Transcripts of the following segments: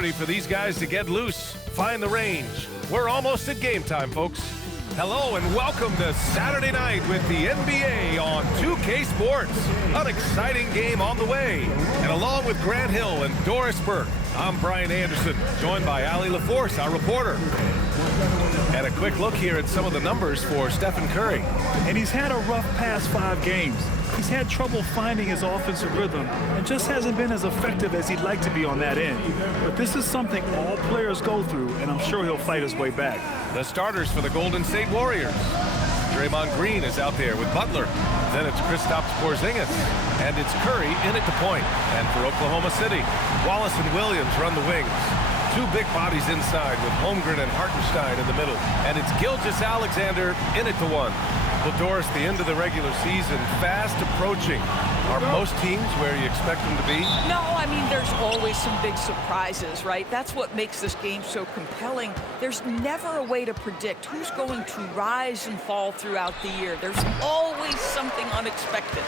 opportunity for these guys to get loose, find the range. We're almost at game time, folks. Hello and welcome to Saturday night with the NBA on 2K Sports. An exciting game on the way. And along with Grant Hill and Doris Burke, I'm Brian Anderson, joined by Allie LaForce, our reporter. And a quick look here at some of the numbers for Stephen Curry. And he's had a rough past 5 games. He's had trouble finding his offensive rhythm and just hasn't been as effective as he'd like to be on that end. But this is something all players go through, and I'm sure he'll fight his way back. The starters for the Golden State Warriors. Draymond Green is out there with Butler. Then it's Kristaps Porzingis. And it's Curry in at the point. And for Oklahoma City, Wallace and Williams run the wings. 2 big bodies inside with Holmgren and Hartenstein in the middle. And it's Gilgeous-Alexander in at the 1. Well, Doris, the end of the regular season fast approaching. Are most teams where you expect them to be? No, I mean, there's always some big surprises, right? That's what makes this game so compelling. There's never a way to predict who's going to rise and fall throughout the year. There's always something unexpected.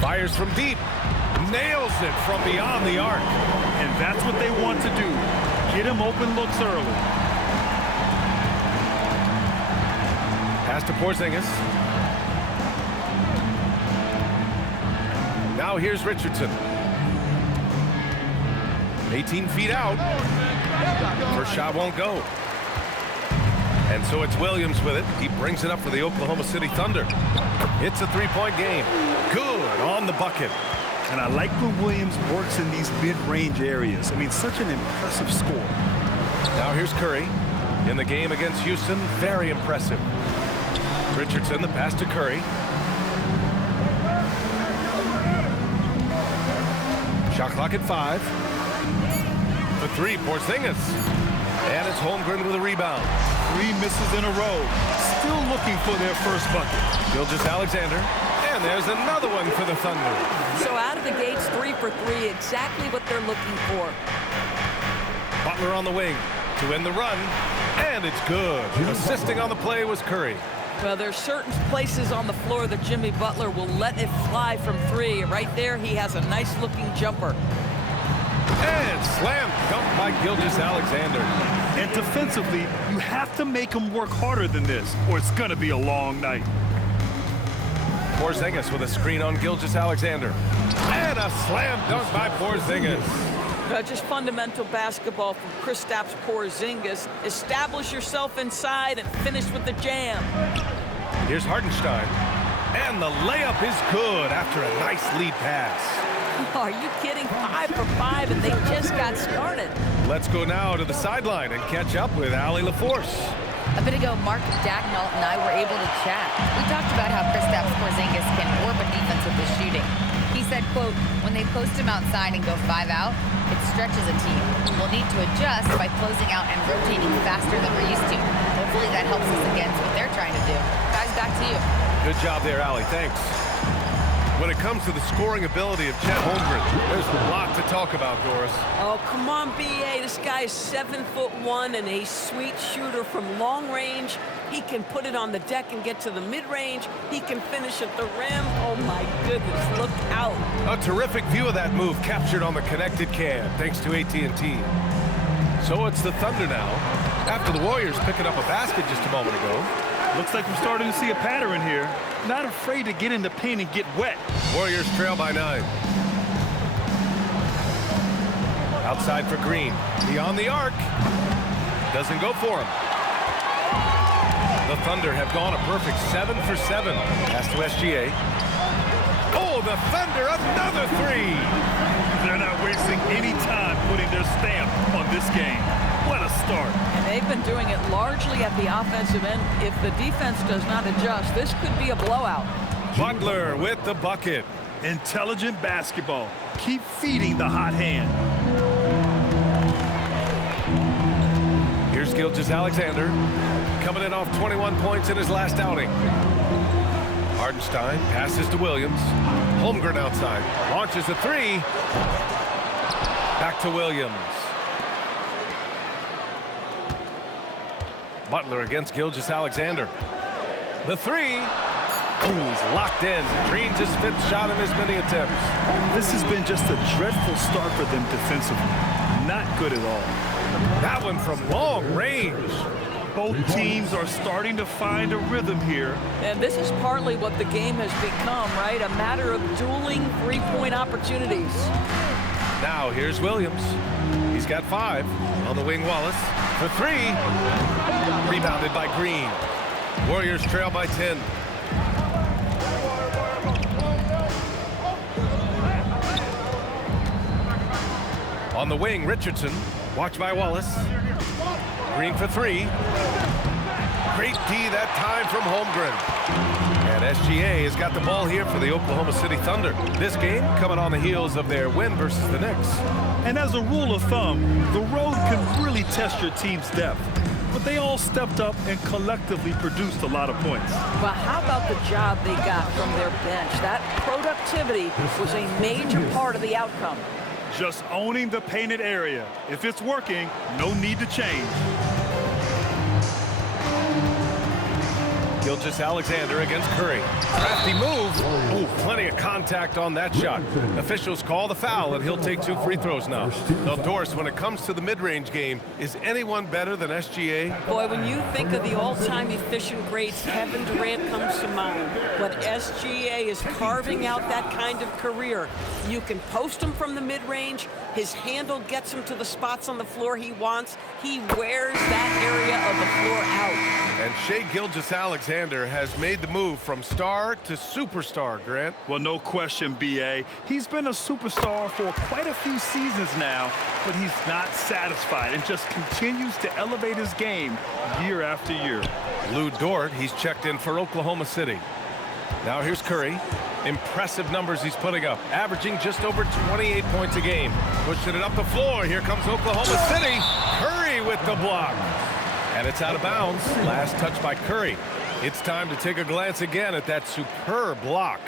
Fires from deep. Nails it from beyond the arc. And that's what they want to do. Get him open looks early. Pass to Porzingis. Now here's Richardson. 18 feet out. First shot won't go. And so it's Williams with it. He brings it up for the Oklahoma City Thunder. It's a 3-point game. Good on the bucket. And I like when Williams works in these mid-range areas. I mean, such an impressive score. Now here's Curry. In the game against Houston, very impressive. Richardson, the pass to Curry. Shot clock at 5. For 3, Porzingis. And it's Holmgren with a rebound. 3 misses in a row. Still looking for their first bucket. Gilgeous-Alexander. And there's another one for the Thunder. So out of the gates, 3 for 3, exactly what they're looking for. Butler on the wing to end the run. And it's good. Assisting on the play was Curry. Well, there's certain places on the floor that Jimmy Butler will let it fly from 3. Right there, he has a nice-looking jumper. And slam dunk by Gilgeous-Alexander. And defensively, you have to make him work harder than this, or it's going to be a long night. Porzingis with a screen on Gilgeous-Alexander. And a slam dunk by Porzingis. Just fundamental basketball from Kristaps Porzingis. Establish yourself inside and finish with the jam. Here's Hartenstein. And the layup is good after a nice lead pass. Are you kidding? 5 for 5, and they just got started. Let's go now to the sideline and catch up with Allie LaForce. A bit ago, Mark Dagnall and I were able to chat. We talked about how Kristaps Porzingis can warp a defense with his shooting. He said, quote, when they post him outside and go 5 out, it stretches a team. We'll need to adjust by closing out and rotating faster than we're used to. Hopefully that helps us against what they're trying to do. Guys, back to you. Good job there, Allie. Thanks. When it comes to the scoring ability of Chet Holmgren, there's a lot to talk about, Doris. Oh, come on, B.A. This guy is 7'1" and a sweet shooter from long range. He can put it on the deck and get to the mid-range. He can finish at the rim. Oh, my goodness, look out. A terrific view of that move captured on the connected cam, thanks to AT&T. So it's the Thunder now, after the Warriors picking up a basket just a moment ago. Looks like we're starting to see a pattern here. Not afraid to get in the paint and get wet. Warriors trail by 9. Outside for Green. Beyond the arc. Doesn't go for him. The Thunder have gone a perfect 7 for 7. Pass to SGA. Oh, the Thunder, another 3. They're not wasting any time putting their stamp on this game. What a start. And they've been doing it largely at the offensive end. If the defense does not adjust, this could be a blowout. Butler with the bucket. Intelligent basketball. Keep feeding the hot hand. Here's Gilgeous-Alexander, coming in off 21 points in his last outing. Hartenstein passes to Williams. Holmgren outside, launches a 3. Back to Williams. Butler against Gilgeous-Alexander. The 3. Ooh, he's locked in. Green's his 5th shot in as many attempts. This has been just a dreadful start for them defensively. Not good at all. That one from long range. Both teams are starting to find a rhythm here. And this is partly what the game has become, right? A matter of dueling three-point opportunities. Now here's Williams. He's got 5. On the wing, Wallace for 3. Rebounded by Green. Warriors trail by 10. On the wing, Richardson. Watched by Wallace. Green for 3. Great D that time from Holmgren. And SGA has got the ball here for the Oklahoma City Thunder. This game coming on the heels of their win versus the Knicks. And as a rule of thumb, the road can really test your team's depth. But they all stepped up and collectively produced a lot of points. Well, how about the job they got from their bench? That productivity was a major part of the outcome. Just owning the painted area. If it's working, no need to change. Gilgeous-Alexander against Curry. Crafty move. Ooh, plenty of contact on that shot. Officials call the foul, and he'll take 2 free throws now. Now, Doris, when it comes to the mid-range game, is anyone better than SGA? Boy, when you think of the all-time efficient greats, Kevin Durant comes to mind. But SGA is carving out that kind of career. You can post him from the mid-range. His handle gets him to the spots on the floor he wants. He wears that area of the floor out. And Shai Gilgeous-Alexander has made the move from star to superstar, Grant. Well, no question, B.A. He's been a superstar for quite a few seasons now, but he's not satisfied and just continues to elevate his game year after year. Lou Dort, he's checked in for Oklahoma City. Now here's Curry. Impressive numbers he's putting up, averaging just over 28 points a game. Pushing it up the floor. Here comes Oklahoma City. Curry with the block. And it's out of bounds. Last touch by Curry. It's time to take a glance again at that superb block.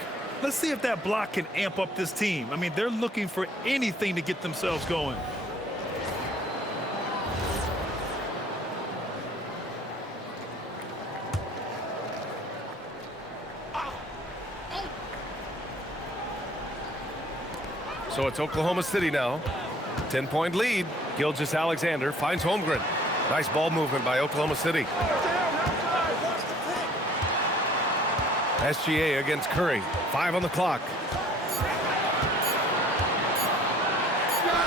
Let's see if that block can amp up this team. I mean, they're looking for anything to get themselves going. So it's Oklahoma City now. 10-point lead. Gilgeous-Alexander finds Holmgren. Nice ball movement by Oklahoma City. SGA against Curry. 5 on the clock.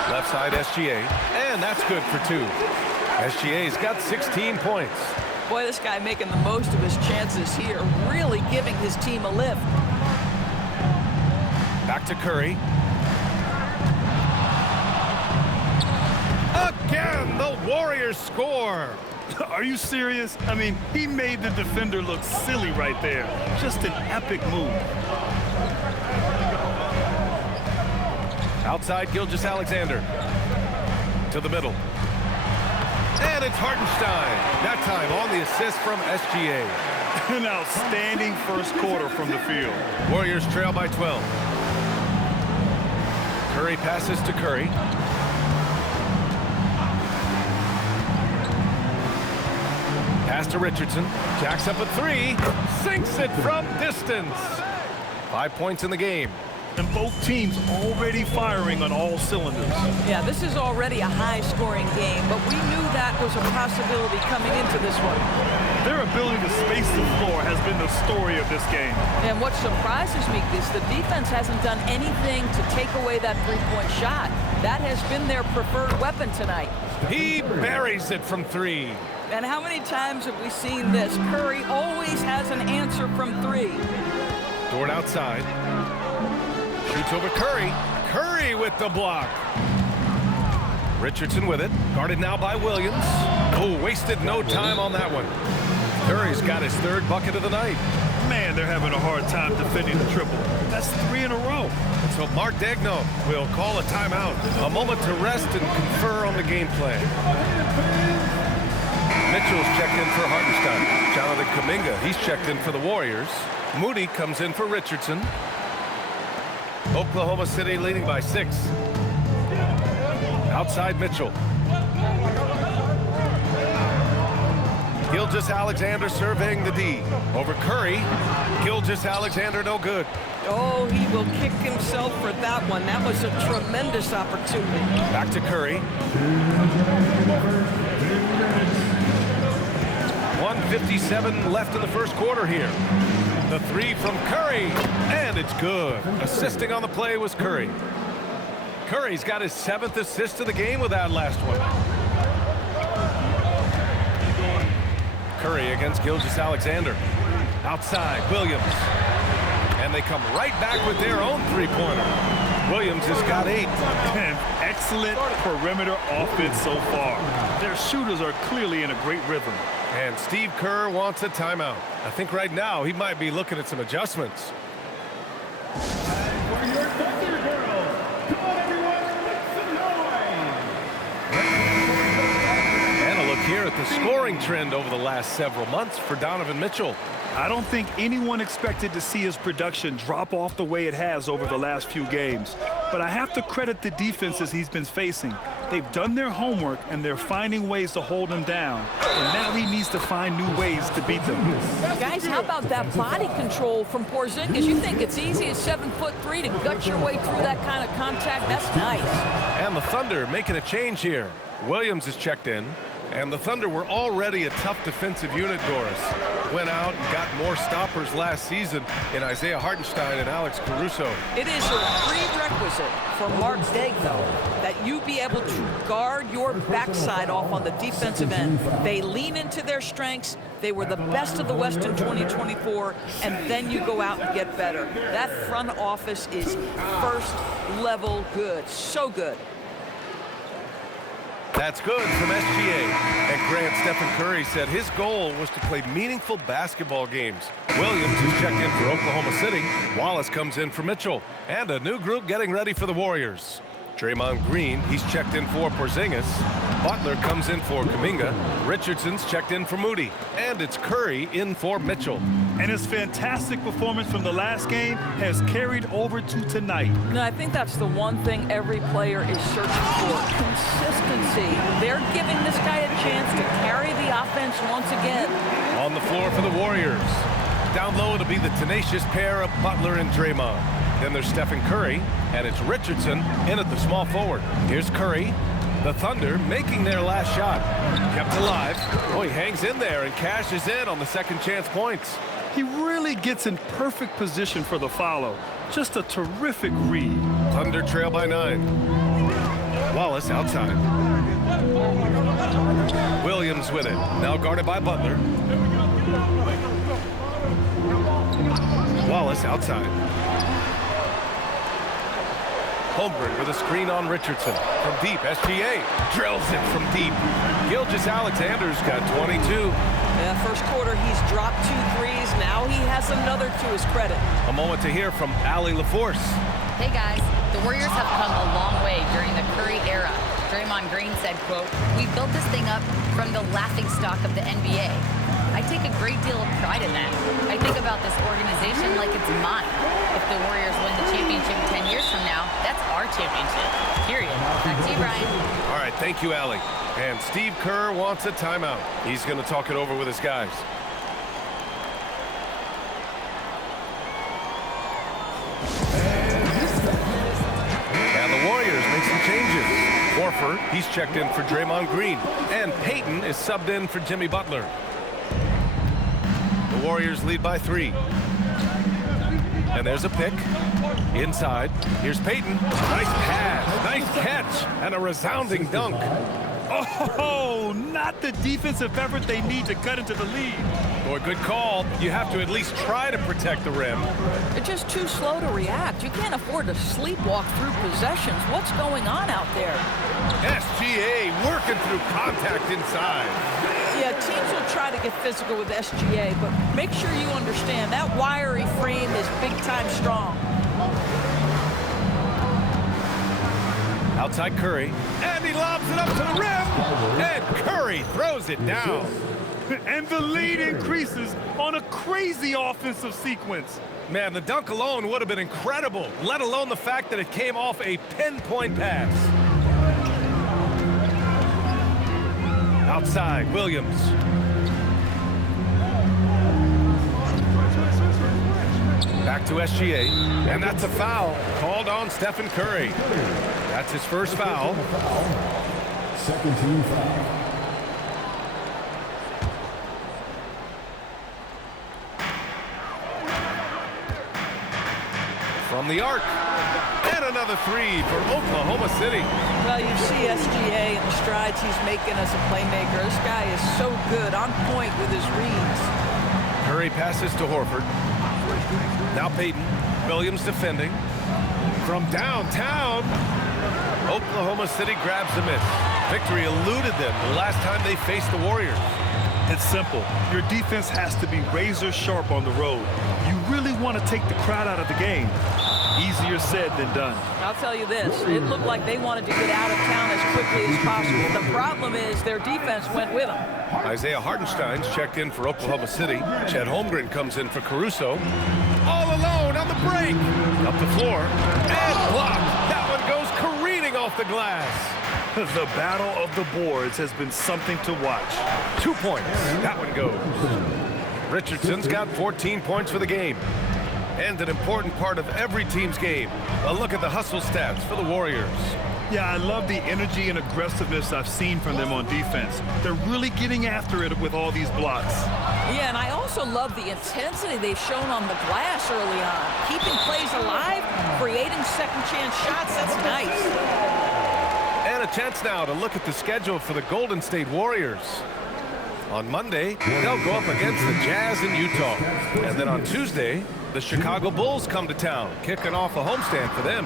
Left side SGA. And that's good for 2. SGA's got 16 points. Boy, this guy making the most of his chances here, really giving his team a lift. Back to Curry. Again, the Warriors score. Are you serious? I mean, he made the defender look silly right there. Just an epic move. Outside, Gilgeous-Alexander. To the middle. And it's Hartenstein. That time on the assist from SGA. An outstanding first quarter from the field. Warriors trail by 12. Curry passes to Curry. Pass to Richardson. Jacks up a 3. Sinks it from distance. 5 points in the game. And both teams already firing on all cylinders. Yeah, this is already a high-scoring game, but we knew that was a possibility coming into this one. Their ability to space the floor has been the story of this game. And what surprises me is the defense hasn't done anything to take away that three-point shot. That has been their preferred weapon tonight. He buries it from 3. And how many times have we seen this? Curry always has an answer from 3. Dort outside. Shoots over Curry. Curry with the block. Richardson with it. Guarded now by Williams. Oh, wasted no time on that one. Curry's got his 3rd bucket of the night. Man, they're having a hard time defending the triple. That's 3 in a row. So Mark Daigneault will call a timeout. A moment to rest and confer on the game plan. Mitchell's checked in for Hartenstein. Jonathan Kuminga, he's checked in for the Warriors. Moody comes in for Richardson. Oklahoma City leading by 6. Outside Mitchell. Gilgeous-Alexander surveying the D. Over Curry. Gilgeous-Alexander no good. Oh, he will kick himself for that one. That was a tremendous opportunity. Back to Curry. 1:57 left in the first quarter here. The three from Curry, and it's good. Assisting on the play was Curry. Curry's got his 7th assist of the game with that last one. Curry against Gilgeous-Alexander. Outside, Williams. And they come right back with their own three-pointer. Williams has got 8. And excellent perimeter offense so far. Their shooters are clearly in a great rhythm. And Steve Kerr wants a timeout. I think right now he might be looking at some adjustments. And a look here at the scoring trend over the last several months for Donovan Mitchell. I don't think anyone expected to see his production drop off the way it has over the last few games. But I have to credit the defenses he's been facing. They've done their homework, and they're finding ways to hold him down. And now he needs to find new ways to beat them. Guys, how about that body control from Porzingis? You think it's easy at 7'3" to gut your way through that kind of contact? That's nice. And the Thunder making a change here. Williams is checked in. And the Thunder were already a tough defensive unit, Doris. Went out and got more stoppers last season in Isaiah Hartenstein and Alex Caruso. It is a prerequisite for Mark Daigneault, though, that you be able to guard your backside off on the defensive end. They lean into their strengths. They were the best of the West in 2024, and then you go out and get better. That front office is first level good. So good. That's good from SGA. And Grant Stephen Curry said his goal was to play meaningful basketball games. Williams is checked in for Oklahoma City. Wallace comes in for Mitchell. And a new group getting ready for the Warriors. Draymond Green, he's checked in for Porzingis. Butler comes in for Kuminga. Richardson's checked in for Moody. And it's Curry in for Mitchell. And his fantastic performance from the last game has carried over to tonight. No, I think that's the one thing every player is searching for. Consistency. They're giving this guy a chance to carry the offense once again. On the floor for the Warriors. Down low, it'll be the tenacious pair of Butler and Draymond. Then there's Stephen Curry, and it's Richardson in at the small forward. Here's Curry. The Thunder making their last shot. Kept alive. Oh, he hangs in there and cashes in on the second chance points. He really gets in perfect position for the follow. Just a terrific read. Thunder trail by 9. Wallace outside. Williams with it. Now guarded by Butler. Wallace outside. Holmgren with a screen on Richardson. From deep, SGA drills it from deep. Gilgeous-Alexander's got 22. Yeah, first quarter, he's dropped 2 threes. Now he has another to his credit. A moment to hear from Allie LaForce. Hey guys, the Warriors have come a long way during the Curry era. Draymond Green said, quote, "We built this thing up from the laughingstock of the NBA. I take a great deal of pride in that. I think about this organization like it's mine. If the Warriors win the championship 10 years from now, that's our championship. Period." Back to you, Brian. All right, thank you, Allie. And Steve Kerr wants a timeout. He's going to talk it over with his guys. And the Warriors make some changes. Horford, he's checked in for Draymond Green. And Payton is subbed in for Jimmy Butler. The Warriors lead by 3. And there's a pick. Inside. Here's Payton. Nice pass. Nice catch. And a resounding dunk. Oh, not the defensive effort they need to cut into the lead. Boy, good call. You have to at least try to protect the rim. They're just too slow to react. You can't afford to sleepwalk through possessions. What's going on out there? SGA working through contact inside. Yeah, teams will try to get physical with SGA, but make sure you understand that wiry frame is big-time strong. Outside Curry, and he lobs it up to the rim, and Curry throws it down. And the lead increases on a crazy offensive sequence. Man, the dunk alone would have been incredible, let alone the fact that it came off a pinpoint pass. Outside, Williams. Back to SGA, and that's a foul called on Stephen Curry. That's his first foul. Second team foul. From the arc, and another three for Oklahoma City. Well, you see SGA and the strides he's making as a playmaker. This guy is so good, on point with his reads. Curry passes to Horford. Now Payton. Williams defending. From downtown, Oklahoma City grabs the miss. Victory eluded them the last time they faced the Warriors. It's simple. Your defense has to be razor sharp on the road. You really want to take the crowd out of the game. Easier said than done. I'll tell you this, it looked like they wanted to get out of town as quickly as possible. The problem is their defense went with them. Isaiah Hartenstein's checked in for Oklahoma City. Chet Holmgren comes in for Caruso. All alone on the break. Up the floor. And blocked. That one goes careening off the glass. The battle of the boards has been something to watch. 2 points. That one goes. Richardson's got 14 points for the game. And an important part of every team's game. A look at the hustle stats for the Warriors. Yeah, I love the energy and aggressiveness I've seen from them on defense. They're really getting after it with all these blocks. Yeah, and I also love the intensity they've shown on the glass early on. Keeping plays alive, creating second chance shots, that's nice. And a chance now to look at the schedule for the Golden State Warriors. On Monday, they'll go up against the Jazz in Utah. And then on Tuesday, the Chicago Bulls come to town, kicking off a homestand for them.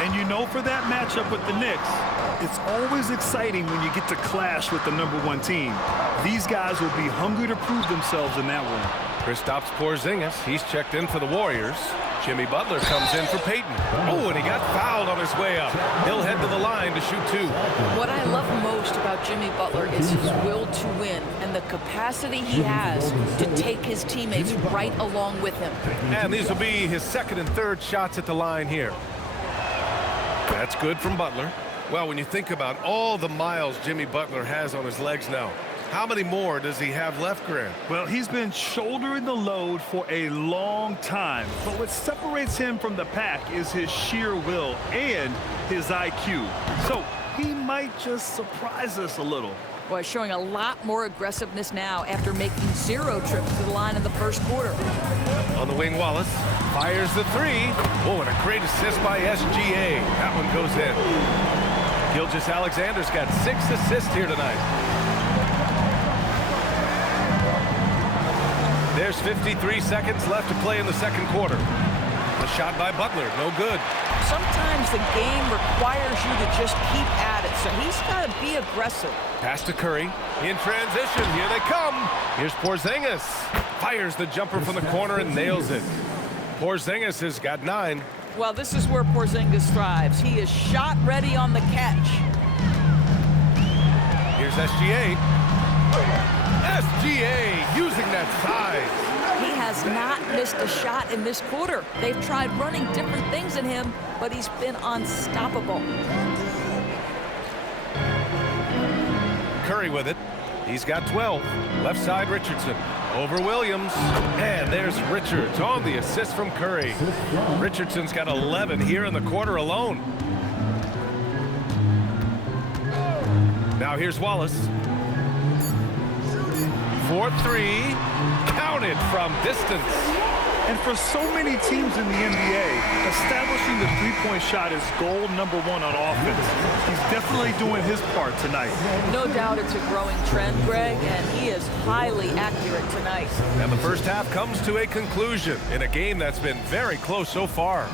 And you know, for that matchup with the Knicks, it's always exciting when you get to clash with the #1 team. These guys will be hungry to prove themselves in that one. Kristaps Porzingis, he's checked in for the Warriors. Jimmy Butler comes in for Payton. Oh, and he got fouled on his way up. He'll head to the line to shoot two. What I love most about Jimmy Butler is his will to win and the capacity he has to take his teammates right along with him. And these will be his second and third shots at the line here. That's good from Butler. Well, when you think about all the miles Jimmy Butler has on his legs now, how many more does he have left, Grant? Well, he's been shouldering the load for a long time, but what separates him from the pack is his sheer will and his IQ. So he might just surprise us a little. Boy, showing a lot more aggressiveness now after making 0 trips to the line in the first quarter. On the wing, Wallace fires the three. Oh, and a great assist by SGA. That one goes in. Gilgeous-Alexander's got 6 assists here tonight. There's 53 seconds left to play in the second quarter. A shot by Butler, no good. Sometimes the game requires you to just keep at it, so he's got to be aggressive. Pass to Curry. In transition, here they come. Here's Porzingis. Fires the jumper from the corner and nails it. Porzingis has got 9. Well, this is where Porzingis thrives. He is shot ready on the catch. Here's SGA. SGA using that size. He has not missed a shot in this quarter. They've tried running different things in him, but he's been unstoppable. Curry with it. He's got 12. Left side, Richardson. Over Williams. And there's Richards on the assist from Curry. Richardson's got 11 here in the quarter alone. Now here's Wallace. 4-3. Counted from distance. And for so many teams in the NBA, establishing the three-point shot is goal #1 on offense. He's definitely doing his part tonight. No doubt it's a growing trend, Greg, and he is highly accurate tonight. And the first half comes to a conclusion in a game that's been very close so far.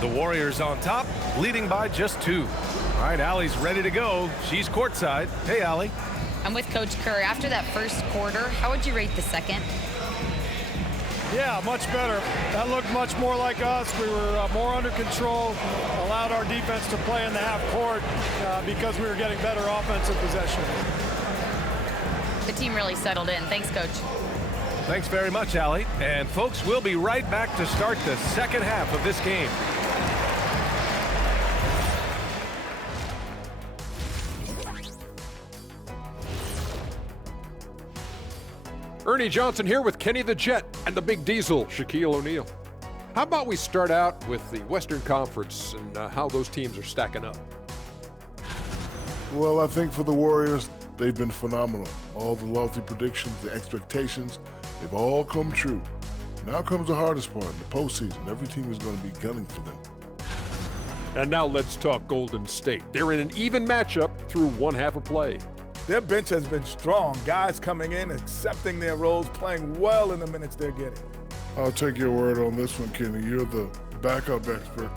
The Warriors on top, leading by just 2. All right, Allie's ready to go. She's courtside. Hey, Allie. I'm with Coach Kerr. After that first quarter, how would you rate the second? Yeah, much better. That looked much more like us. We were more under control, allowed our defense to play in the half court because we were getting better offensive possession. The team really settled in. Thanks, Coach. Thanks very much, Allie. And folks, we'll be right back to start the second half of this game. Ernie Johnson here with Kenny the Jet and the Big Diesel, Shaquille O'Neal. How about we start out with the Western Conference and how those teams are stacking up? Well, I think for the Warriors, they've been phenomenal. All the lofty predictions, the expectations, they've all come true. Now comes the hardest part, the postseason. Every team is going to be gunning for them. And now let's talk Golden State. They're in an even matchup through one half of play. Their bench has been strong. Guys coming in, accepting their roles, playing well in the minutes they're getting. I'll take your word on this one, Kenny. You're the backup expert.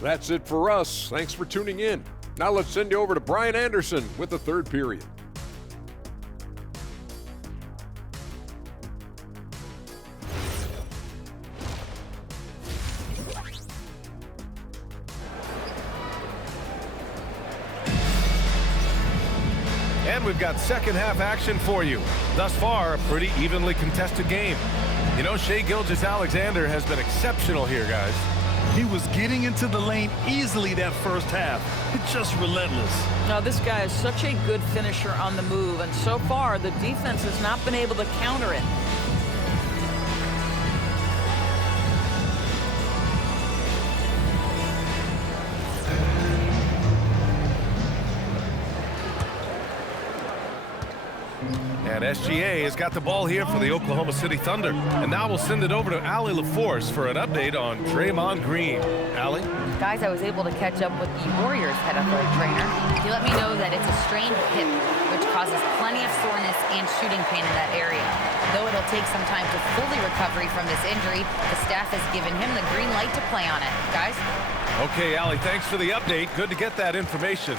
That's it for us. Thanks for tuning in. Now let's send you over to Brian Anderson with the third period. And we've got second half action for you. Thus far, a pretty evenly contested game. You know, Shai Gilgeous-Alexander has been exceptional here, guys. He was getting into the lane easily that first half. It's just relentless. Now, this guy is such a good finisher on the move, and so far, the defense has not been able to counter it. And SGA has got the ball here for the Oklahoma City Thunder. And now we'll send it over to Allie LaForce for an update on Draymond Green. Allie? Guys, I was able to catch up with the Warriors head athletic trainer. He let me know that it's a strained hip, which causes plenty of soreness and shooting pain in that area. Though it'll take some time to fully recover from this injury, the staff has given him the green light to play on it. Guys? Okay, Allie, thanks for the update. Good to get that information.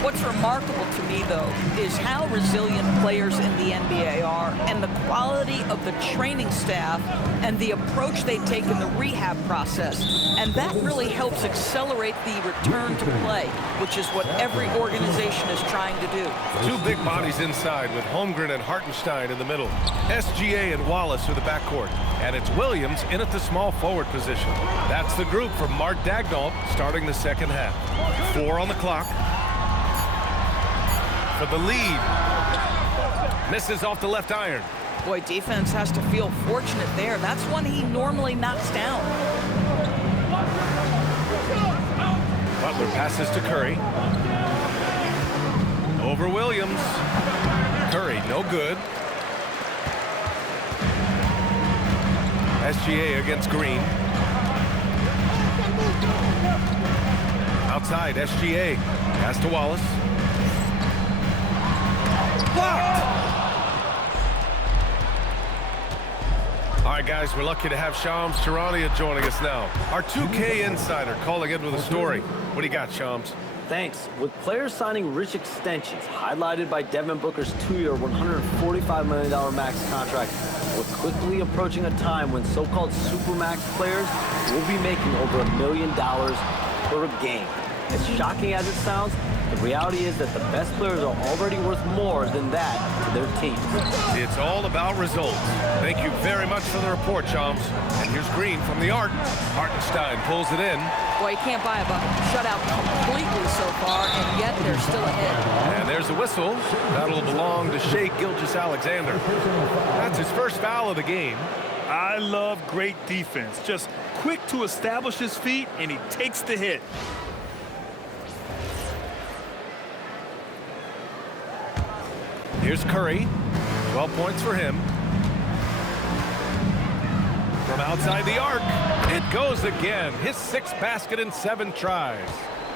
What's remarkable to me, though, is how resilient players in the NBA are and the quality of the training staff and the approach they take in the rehab process. And that really helps accelerate the return to play, which is what every organization is trying to do. Two big bodies inside with Holmgren and Hartenstein in the middle. SGA and Wallace are the backcourt. And it's Williams in at the small forward position. That's the group from Mark Daigneault starting the second half. 4 on the clock. For the lead. Misses off the left iron. Boy, defense has to feel fortunate there. That's one he normally knocks down. Butler passes to Curry. Over Williams. Curry, no good. SGA against Green. Outside, SGA. Pass to Wallace. Blocked! All right, guys, we're lucky to have Shams Charania joining us now. Our 2K insider calling in with a story. What do you got, Shams? Thanks. With players signing rich extensions, highlighted by Devin Booker's 2-year, $145 million max contract, we're quickly approaching a time when so-called supermax players will be making over $1 million per game. As shocking as it sounds, the reality is that the best players are already worth more than that to their teams. It's all about results. Thank you very much for the report, Shams. And here's Green from the arc. Hartenstein pulls it in. Boy, you can't buy a shutout completely so far, and yet they're still ahead. And there's a whistle. That'll belong to Shai Gilgeous-Alexander. That's his first foul of the game. I love great defense. Just quick to establish his feet, and he takes the hit. Here's Curry. 12 points for him. From outside the arc, it goes again. His 6th basket in 7 tries.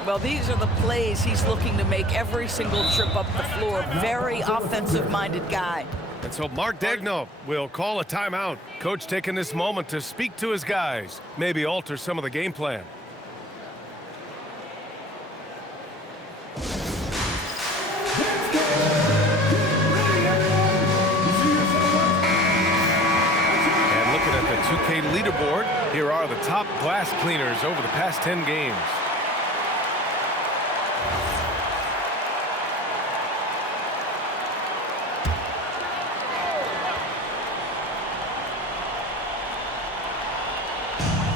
Well, these are the plays he's looking to make every single trip up the floor. Very offensive-minded guy. And so Mark Daigneault will call a timeout. Coach taking this moment to speak to his guys, maybe alter some of the game plan. And looking at the 2K leaderboard, here are the top glass cleaners over the past 10 games.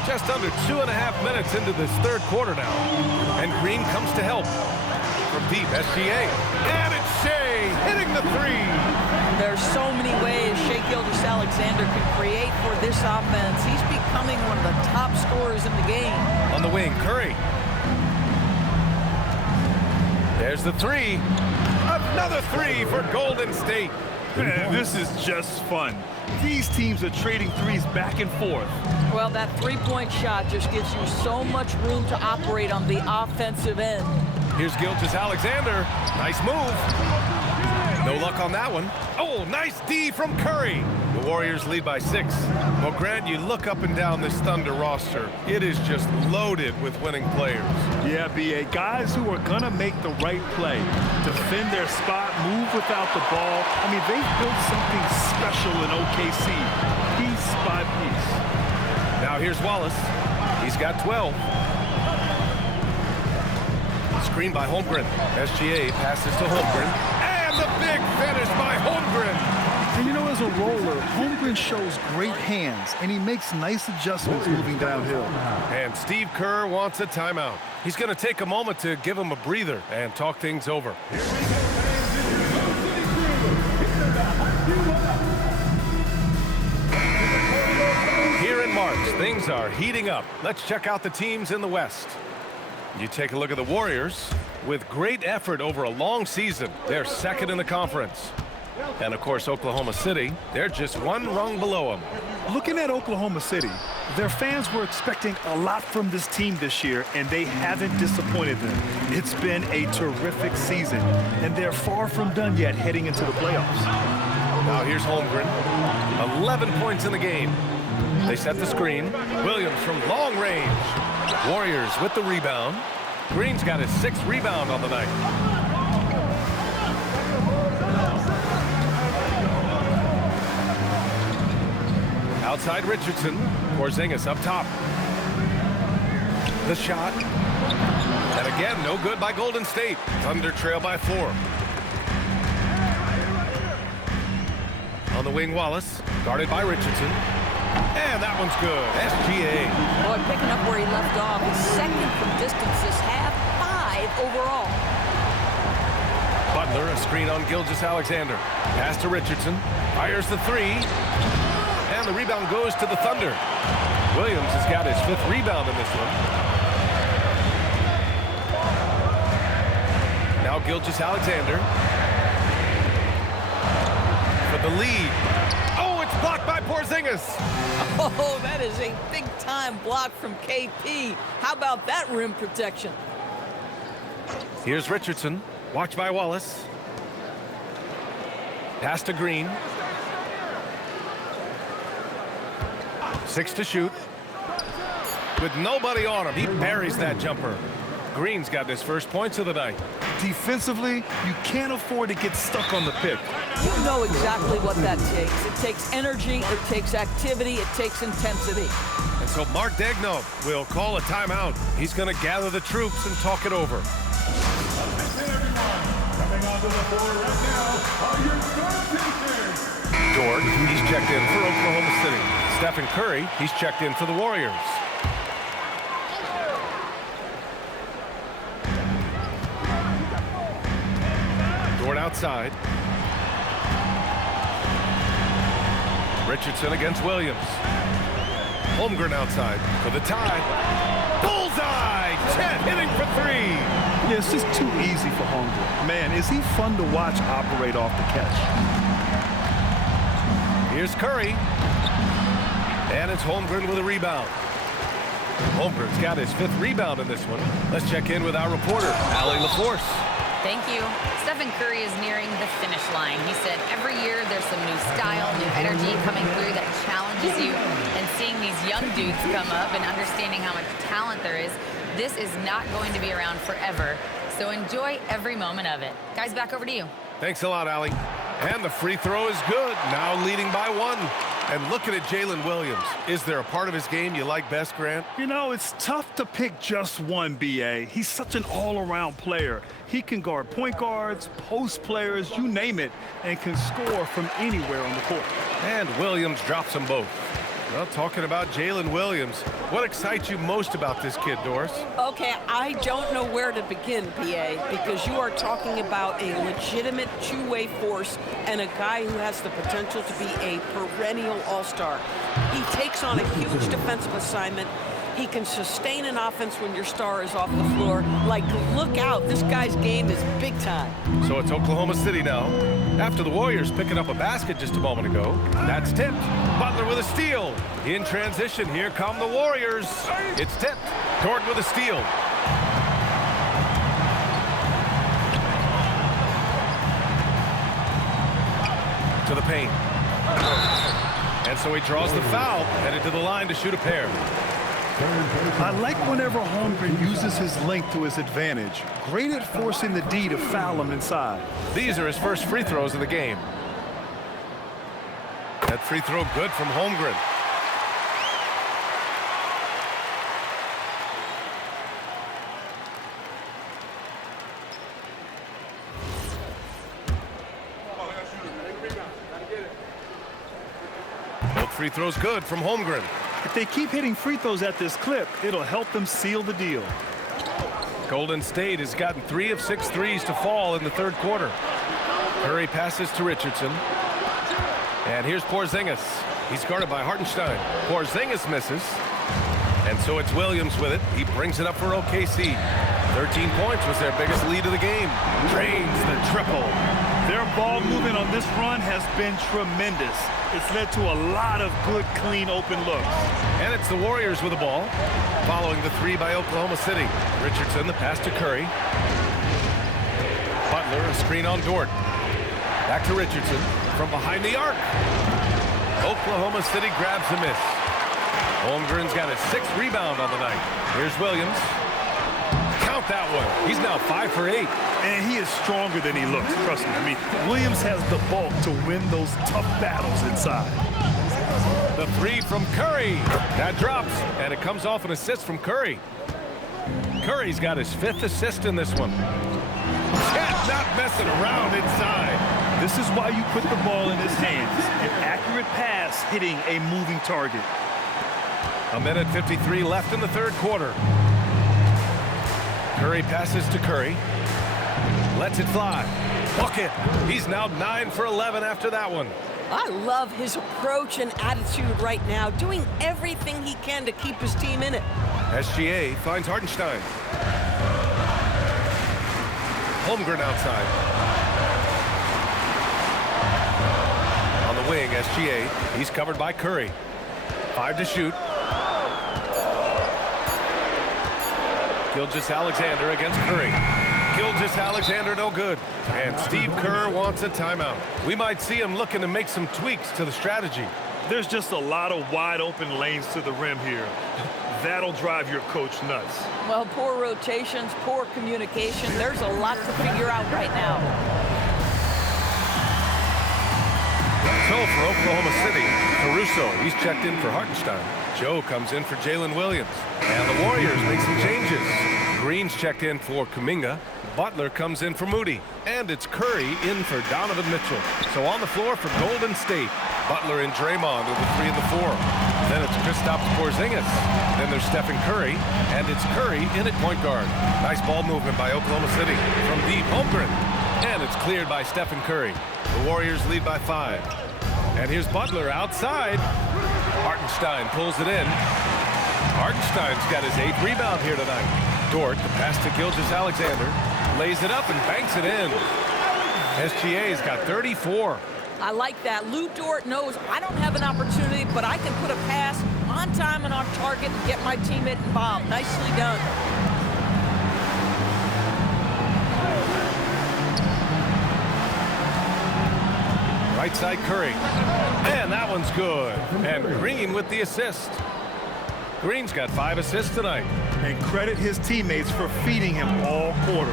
Just under 2.5 minutes into this third quarter now. And Green comes to help. From deep, SGA. And it's Shai hitting the 3. There's so many ways Shai Gilgeous-Alexander can create for this offense. He's becoming one of the top scorers in the game. On the wing, Curry. There's the three. Another three for Golden State. Man, this is just fun. These teams are trading threes back and forth. Well, that three-point shot just gives you so much room to operate on the offensive end. Here's Gilgeous-Alexander. Nice move. No luck on that one. Oh, nice D from Curry. The Warriors lead by 6. Well, Grant, you look up and down this Thunder roster. It is just loaded with winning players. Yeah, B.A. Guys who are going to make the right play, defend their spot, move without the ball. I mean, they've built something special in OKC, piece by piece. Now here's Wallace. He's got 12. Screen by Holmgren. SGA passes to Holmgren. And the big finish by Holmgren. And you know, as a roller, Holmgren shows great hands, and he makes nice adjustments moving downhill. And Steve Kerr wants a timeout. He's going to take a moment to give him a breather and talk things over. Here in March, things are heating up. Let's check out the teams in the West. You take a look at the Warriors. With great effort over a long season, they're second in the conference. And, of course, Oklahoma City, they're just one rung below them. Looking at Oklahoma City, their fans were expecting a lot from this team this year, and they haven't disappointed them. It's been a terrific season, and they're far from done yet heading into the playoffs. Now here's Holmgren. 11 points in the game. They set the screen. Williams from long range. Warriors with the rebound. Green's got his 6th rebound on the night. Outside Richardson. Porzingis up top. The shot. And again, no good by Golden State. Thunder trail by 4. On the wing, Wallace. Guarded by Richardson. And that one's good. SGA. Boy, picking up where he left off. His second from distance this half, 5 overall. Butler, a screen on Gilgeous-Alexander. Pass to Richardson. Fires the 3. And the rebound goes to the Thunder. Williams has got his 5th rebound in this one. Now Gilgeous-Alexander. For the lead. Oh, it's blocked by Porzingis. Oh, that is a big-time block from KP. How about that rim protection? Here's Richardson. Watched by Wallace. Pass to Green. 6 to shoot. With nobody on him, he buries that jumper. Green's got his first points of the night. Defensively, you can't afford to get stuck on the pick. You know exactly what that takes. It takes energy, it takes activity, it takes intensity. And so Mark Daigneault will call a timeout. He's going to gather the troops and talk it over. Coming onto the floor right now are your starters. Dort, he's checked in for Oklahoma City. Stephen Curry, he's checked in for the Warriors. Dort outside. Richardson against Williams. Holmgren outside for the tie. Bullseye! Chet hitting for 3. Yeah, it's just too easy for Holmgren. Man, is he fun to watch operate off the catch. Here's Curry. And it's Holmgren with a rebound. Holmgren's got his 5th rebound in this one. Let's check in with our reporter, Allie LaForce. Thank you. Stephen Curry is nearing the finish line. He said every year there's some new style, new energy coming through that challenges you. And seeing these young dudes come up and understanding how much talent there is, this is not going to be around forever. So enjoy every moment of it. Guys, back over to you. Thanks a lot, Allie. And the free throw is good. Now leading by 1. And looking at Jalen Williams, is there a part of his game you like best, Grant? You know, it's tough to pick just one, B.A. He's such an all-around player. He can guard point guards, post players, you name it, and can score from anywhere on the court. And Williams drops them both. Well, talking about Jalen Williams, what excites you most about this kid, Doris? Okay, I don't know where to begin, PA, because you are talking about a legitimate two-way force and a guy who has the potential to be a perennial all-star. He takes on a huge defensive assignment. He can sustain an offense when your star is off the floor. Like, look out, this guy's game is big time. So it's Oklahoma City now. After the Warriors picking up a basket just a moment ago, that's tipped. Butler with a steal. In transition, here come the Warriors. It's tipped. Dort with a steal. To the paint. And so he draws the foul, headed to the line to shoot a pair. I like whenever Holmgren uses his length to his advantage. Great at forcing the D to foul him inside. These are his first free throws of the game. That free throw good from Holmgren. Both free throws good from Holmgren. If they keep hitting free throws at this clip, it'll help them seal the deal. Golden State has gotten 3 of 6 threes to fall in the third quarter. Curry passes to Richardson. And here's Porzingis. He's guarded by Hartenstein. Porzingis misses. And so it's Williams with it. He brings it up for OKC. 13 points was their biggest lead of the game. Drains the triple. Their ball movement on this run has been tremendous. It's led to a lot of good, clean, open looks. And it's the Warriors with the ball, following the 3 by Oklahoma City. Richardson, the pass to Curry. Butler, a screen on Dort. Back to Richardson from behind the arc. Oklahoma City grabs a miss. Holmgren's got his 6th rebound on the night. Here's Williams. Count that one. He's now 5 for 8. And he is stronger than he looks, trust me. I mean, Williams has the bulk to win those tough battles inside. The 3 from Curry. That drops, and it comes off an assist from Curry. Curry's got his 5th assist in this one. Chet not messing around inside. This is why you put the ball in his hands. An accurate pass hitting a moving target. 1:53 left in the third quarter. Curry passes to Curry. Lets it fly. Bucket. He's now 9 for 11 after that one. I love his approach and attitude right now, doing everything he can to keep his team in it. SGA finds Hartenstein. Holmgren outside. On the wing, SGA. He's covered by Curry. 5 to shoot. Gilgeous-Alexander against Curry. Gilgeous-Alexander no good. And Steve Kerr wants a timeout. We might see him looking to make some tweaks to the strategy. There's just a lot of wide open lanes to the rim here. That'll drive your coach nuts. Well, poor rotations, poor communication. There's a lot to figure out right now. So for Oklahoma City, Caruso, he's checked in for Hartenstein. Joe comes in for Jalen Williams. And the Warriors make some changes. Green's checked in for Kuminga. Butler comes in for Moody. And it's Curry in for Donovan Mitchell. So on the floor for Golden State, Butler and Draymond with the 3 and the 4. Then it's Kristaps Porzingis. Then there's Stephen Curry. And it's Curry in at point guard. Nice ball movement by Oklahoma City from deep. Holmgren. And it's cleared by Stephen Curry. The Warriors lead by 5. And here's Butler outside. Hartenstein pulls it in. Hartenstein's got his 8th rebound here tonight. Dort, the pass to Gilgeous-Alexander, lays it up and banks it in. SGA's got 34. I like that. Lou Dort knows I don't have an opportunity, but I can put a pass on time and on target and get my teammate involved. Nicely done. Right side Curry. And that one's good. And Green with the assist. Green's got 5 assists tonight. And credit his teammates for feeding him all quarter.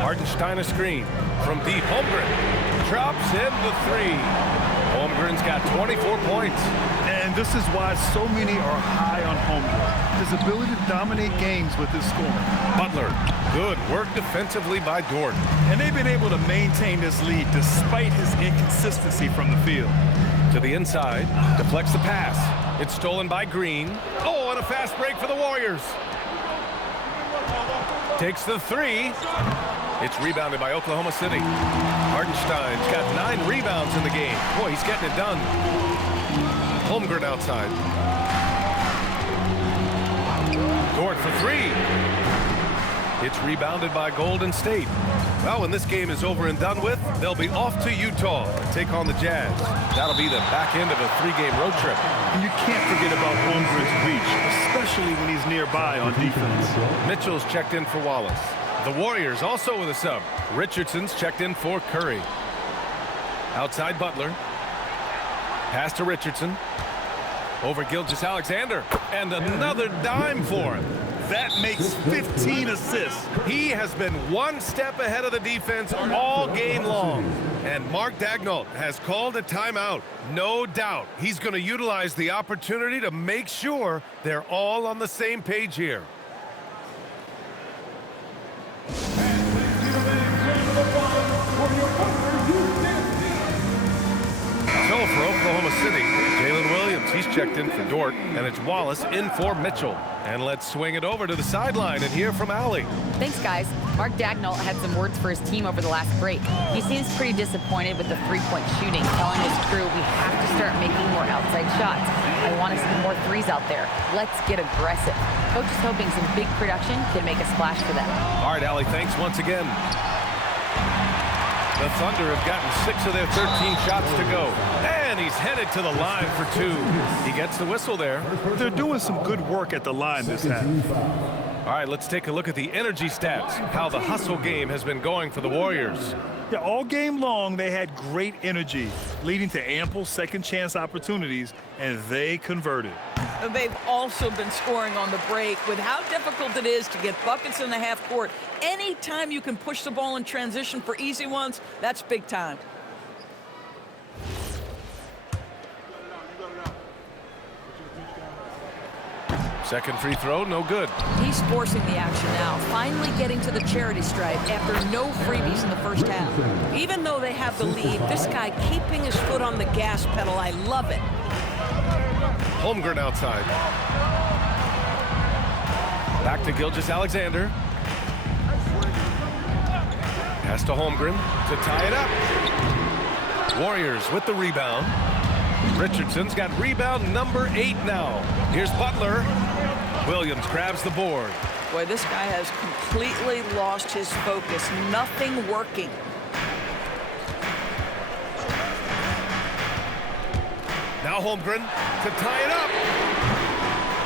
Hartenstein a screen from deep. Holmgren drops in the 3. Holmgren's got 24 points. And this is why so many are high on Holmgren. his ability to dominate games with his scoring. Butler, good work defensively by Dort. And they've been able to maintain this lead despite his inconsistency from the field. To the inside, deflects the pass. It's stolen by Green. Oh, and a fast break for the Warriors. Takes the three. It's rebounded by Oklahoma City. Hartenstein's got 9 rebounds in the game. Boy, he's getting it done. Holmgren outside. Dort for 3. It's rebounded by Golden State. Well, when this game is over and done with, they'll be off to Utah to take on the Jazz. That'll be the back end of a 3-game road trip. And you can't forget about Holmgren's reach, especially when he's nearby on defense. Mitchell's checked in for Wallace. The Warriors also with a sub. Richardson's checked in for Curry. Outside Butler. Pass to Richardson. Over Gilgeous-Alexander. And another dime for him. That makes 15 assists. He has been one step ahead of the defense all game long. And Mark Daigneault has called a timeout. No doubt he's going to utilize the opportunity to make sure they're all on the same page here. So for Oklahoma City, Jalen Williams, he's checked in for Dort, and it's Wallace in for Mitchell. And let's swing it over to the sideline and hear from Allie. Thanks, guys. Mark Daigneault had some words for his team over the last break. He seems pretty disappointed with the three-point shooting, telling his crew we have to start making more outside shots. I want to see more threes out there. Let's get aggressive. Coach is hoping some big production can make a splash for them. All right, Allie, thanks once again. The Thunder have gotten 6 of their 13 shots to go. And he's headed to the line for 2. He gets the whistle there. They're doing some good work at the line this half. All right, let's take a look at the energy stats, how the hustle game has been going for the Warriors. Yeah, all game long, they had great energy, leading to ample second-chance opportunities, and they converted. They've also been scoring on the break. With how difficult it is to get buckets in the half court, anytime you can push the ball in transition for easy ones, that's big time. Second free throw, no good. He's forcing the action now, finally getting to the charity stripe after no freebies in the first half. Even though they have the lead, this guy keeping his foot on the gas pedal, I love it. Holmgren outside. Back to Gilgeous-Alexander. Pass to Holmgren to tie it up. Warriors with the rebound. Richardson's got rebound number 8 now. Here's Butler. Williams grabs the board. Boy, this guy has completely lost his focus. Nothing working. Now Holmgren to tie it up.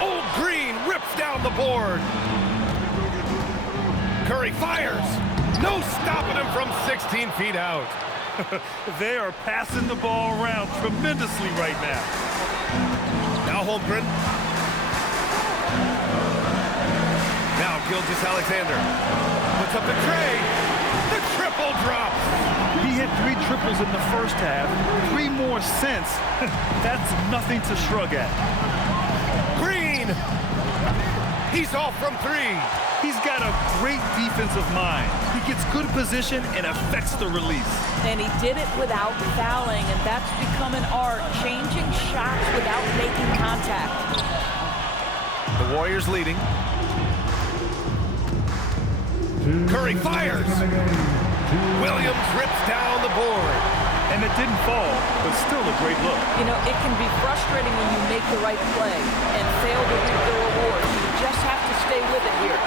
Old Green rips down the board. Curry fires. No stopping him from 16 feet out. They are passing the ball around tremendously right now. Now Holmgren. Now Gilgeous-Alexander puts up the tray. The triple drops. He hit 3 triples in the first half, 3 more since. That's nothing to shrug at. Green. He's off from 3. He's got a great defensive mind. He gets good position and affects the release. And he did it without fouling, and that's become an art, changing shots without making contact. The Warriors leading. Curry fires. Williams rips down the board. And it didn't fall, but still a great look. You know, it can be frustrating when you make the right play and fail to reap the reward. You just have to stay with it here.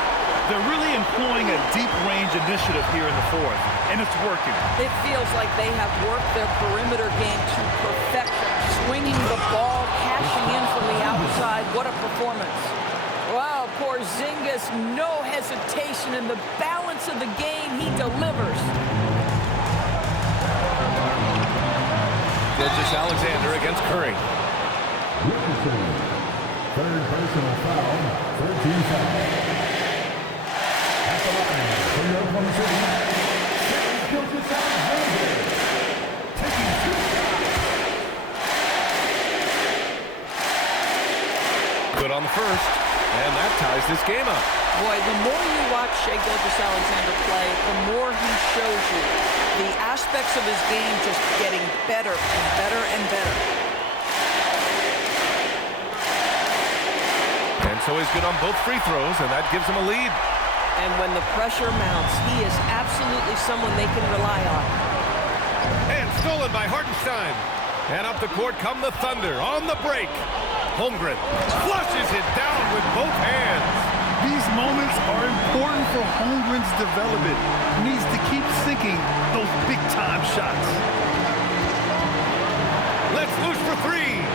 They're really employing a deep range initiative here in the fourth, and it's working. It feels like they have worked their perimeter game to perfection, swinging the ball, cashing in from the outside. What a performance. Wow, Porzingis, no hesitation in the balance of the game. He delivers. Gilgeous-Alexander against Curry. Third personal foul, 13 fouls. At the line for your Oklahoma City, Gilgeous-Alexander, taking 2 shots. Good on the first, and that ties this game up. Boy, the more you watch Shai Gilgeous-Alexander play, the more he shows you the aspects of his game just getting better and better and better. And so he's good on both free throws, and that gives him a lead. And when the pressure mounts, he is absolutely someone they can rely on. And stolen by Hartenstein. And up the court come the Thunder on the break. Holmgren flushes it down with both hands. These moments are important for Holmgren's development. He needs to keep sinking those big-time shots. Let's loose for three.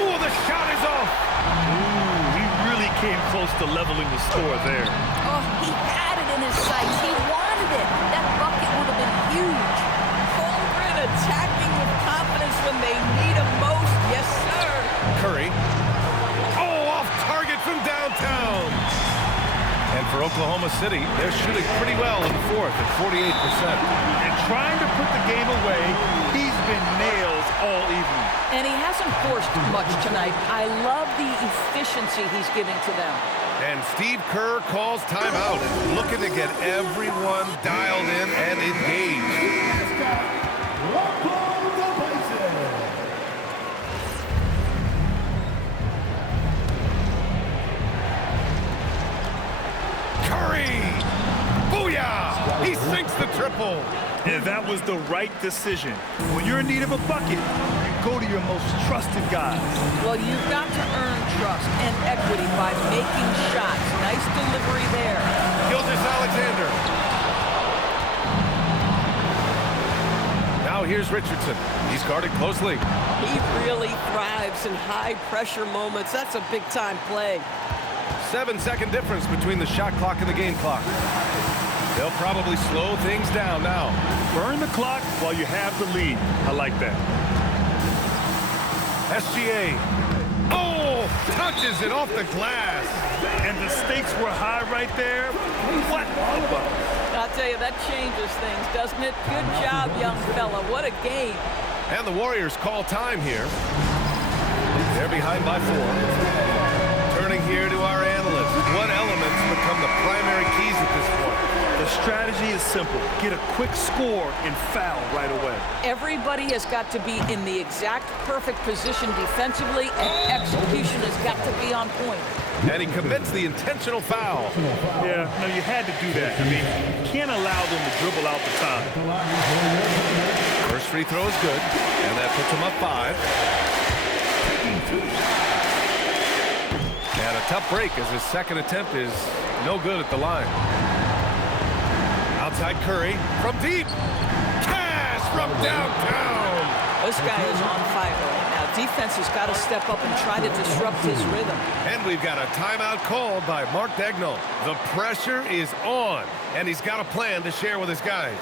Oh, the shot is off. Ooh, he really came close to leveling the score there. Oh, he had it in his sights. He wanted it. That bucket would have been huge. Holmgren attacking with confidence when they need him most. Yes, sir. Curry. Oh, off target from downtown. And for Oklahoma City, they're shooting pretty well in the fourth at 48%. And trying to put the game away, he's been nails all evening. And he hasn't forced much tonight. I love the efficiency he's giving to them. And Steve Kerr calls timeout, looking to get everyone dialed in and engaged. Curry! Booyah! He sinks the triple. And that was the right decision. When you're in need of a bucket, you go to your most trusted guys. Well, you've got to earn trust and equity by making shots. Nice delivery there. Gilgeous-Alexander. Now here's Richardson. He's guarded closely. He really thrives in high-pressure moments. That's a big-time play. 7-second difference between the shot clock and the game clock. They'll probably slow things down now. Burn the clock while you have the lead. I like that. SGA. Oh, touches it off the glass. And the stakes were high right there. What a bucket. I'll tell you, that changes things, doesn't it? Good job, young fella. What a game. And the Warriors call time here. They're behind by 4. Turning here to our analysts. What elements become the primary keys at this point? The strategy is simple. Get a quick score and foul right away. Everybody has got to be in the exact perfect position defensively, and execution has got to be on point. And he commits the intentional foul. Yeah, no, you had to do that. I mean, you can't allow them to dribble out the time. First free throw is good, and that puts him up 5. And a tough break as his second attempt is no good at the line. Outside Curry from deep. Cash from downtown. This guy is on fire right now. Defense has got to step up and try to disrupt his rhythm. And we've got a timeout called by Mark Daigneault. The pressure is on, and he's got a plan to share with his guys.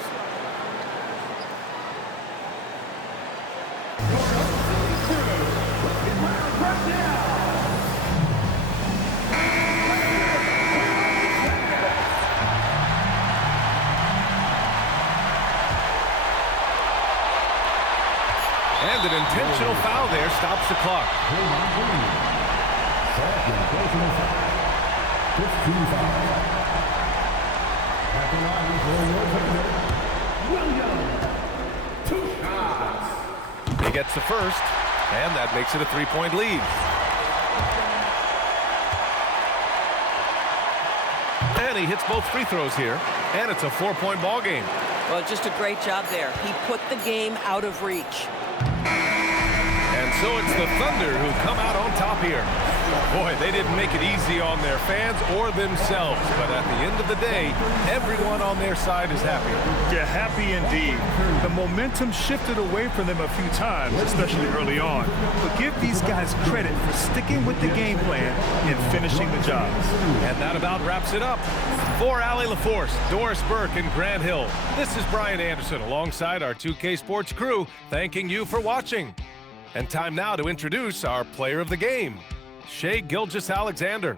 And an intentional foul there stops the clock. He gets the first, and that makes it a 3-point lead. And he hits both free throws here, and it's a 4-point ball game. Well, just a great job there. He put the game out of reach. And so it's the Thunder who come out on top here. Boy, they didn't make it easy on their fans or themselves, but at the end of the day, everyone on their side is happy. Yeah, happy indeed. The momentum shifted away from them a few times, especially early on. But give these guys credit for sticking with the game plan and finishing the job. And that about wraps it up. For Allie LaForce, Doris Burke, and Grant Hill, this is Brian Anderson alongside our 2K Sports crew, thanking you for watching. And time now to introduce our player of the game, Shai Gilgeous-Alexander.